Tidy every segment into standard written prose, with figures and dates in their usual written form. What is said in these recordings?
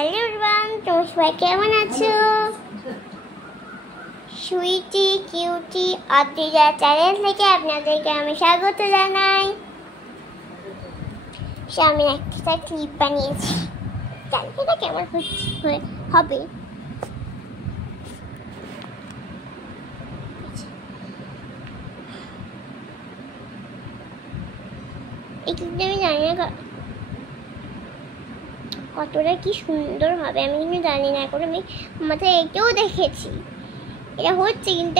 Hello everyone, তোমরা সবাই কেমন আছো? সুইটি কিউটি অদ্রিজা চ্যানেল থেকে আপনাদেরকে আমি স্বাগত জানাই। আমি একটা ক্লিপ বানিয়েছি, জানি এটা কেমন হবে। এই ক্লিপটা আমি জানি না কতটা কি সুন্দর হবে, আমি কিন্তু জানি না। এখন আমি মাথায় এটাও দেখেছি, এটা হচ্ছে কিন্তু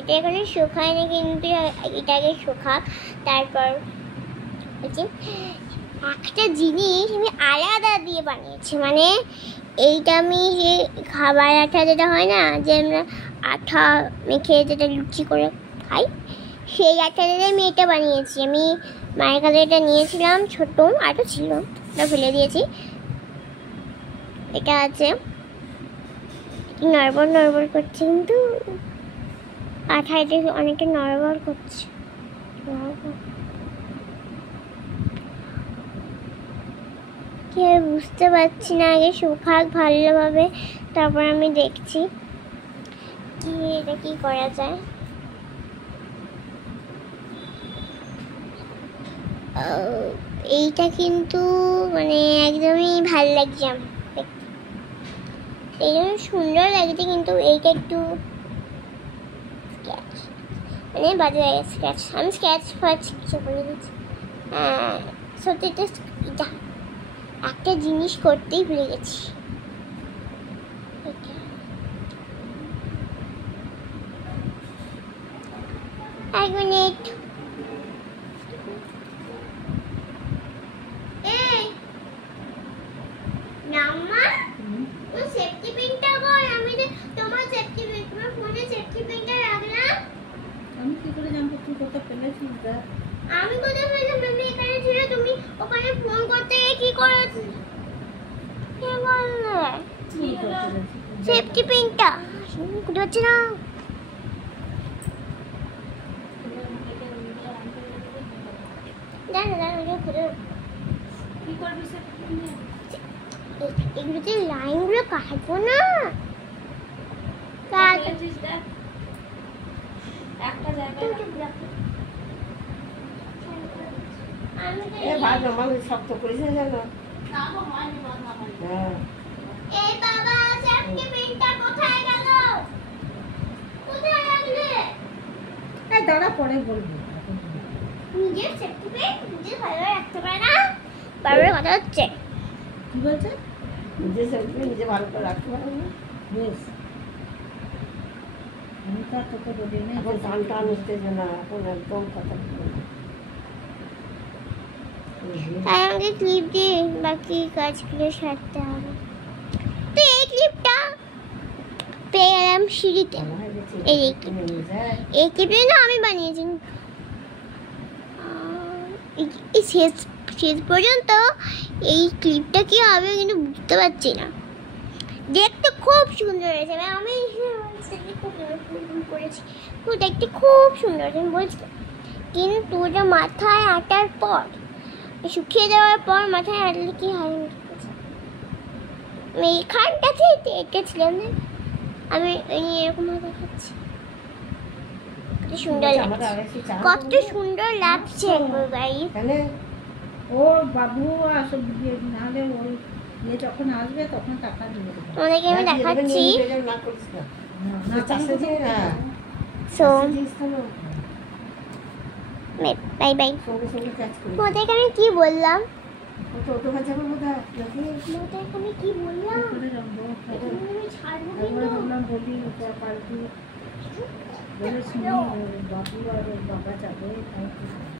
এটা এখানে শুকায় না, কিন্তু এটা আগে শুকাক। তারপর হচ্ছে একটা জিনিস আমি আলাদা দিয়ে বানিয়েছি, মানে এইটা আমি যে খাবার আঠা যেটা হয় না, যে আমরা আঠা মেখে যেটা লুচি করে খাই, সেই আঠা দিয়ে আমি এটা বানিয়েছি। আমি মায়ের কাছে এটা নিয়েছিলাম, ছোট আটা ছিল, ওটা ফেলে দিয়েছি। এটা আছে, নড়বড় করছে, কিন্তু আঠা এটা অনেকটা নড়বড় করছে। কে বুঝতে পারছি না, আগে শুকাক ভালোভাবে, তারপর আমি দেখছি কি এটা কি করা যায়। এইটা কিন্তু মানে একদমই ভাল লাগছে আমার, এই জন্য সুন্দর লাগছে, কিন্তু এইটা একটু মানে বাজে লাগে। স্ক্র্যাচ, আমি স্ক্র্যাচ ফাচ কিছু করে দিচ্ছি। সত্যি এটা একটা জিনিস করতেই ভুলে গেছি। এক মিনিট, সেফটি পিনটা কই? আমি তোমার সেফটি পিন, তোমার ফোনে সেফটি পিনটা রাখলাম। আমি কি করে জানবো তুই কোথায় ফেলেছিস? আমি কোথায় ফেললাম? আমি এখানে ছিল, তুমি ওখানে ফোন করতে গিয়ে কি করেছো? কে বললে সেফটি পিনটা খুঁজে পাচ্ছি না। দাঁড়া খুঁজে কি করবি সেফটি পিন দিয়ে? এগুলোতে লাইনগুলো কাটবো না, একটা জায়গায় শক্ত করেছে জানো। এই বাবা, সেফটি পিনটা কোথায় গেল? কোথায় রাখলে? এই দাঁড়া, পরে বলবো। নিজের সেফটি পিন নিজে ভালোভাবে রাখতে পারে না, বারবার কথা হচ্ছে। কি বলছে? নিজে সেফটি পিন নিজে ভালো করে রাখতে পারে না। বেশ, আমি তো আর তোকে বলি না। এখন টান উঠতেছে না, এখন একদম কথা বলবো না। তাই আমাকে ক্লিপ দিয়ে বাকি কাজগুলো সারতে হবে। তো এই ক্লিপটা পেয়ে গেলাম সিঁড়িতে। এই ক্লিপটা না আমি বানিয়েছি। এই শেষ পর্যন্ত এই ক্লিপটা কি হবে কিন্তু বুঝতে পারছি না। দেখতে খুব সুন্দর হয়েছে, আমি খুব সুন্দর করেছি, দেখতে খুব সুন্দর হয়েছে আমি বলছি। কিন্তু ওটা মাথায় আটার পর, শুকিয়ে যাওয়ার পর মাথায় আটলে কি হয় আমি এইখানটাতে এঁকেছিলাম না, আমি এরকম দেখাচ্ছি। সুন্দর লাগছে, কত সুন্দর লাগছে ও বাবু আসবে, নাহলে ওই ইয়ে যখন আসবে তখন টাকা দিয়ে দেবো। তোমাদেরকে আমি দেখাচ্ছি। Bye bye. তোমাদেরকে আমি কি বললাম? আমি কি বললাম? আমি ছাড়বো বলি পাল্টি বলে শুনি বাবু আর বাবা যাবে।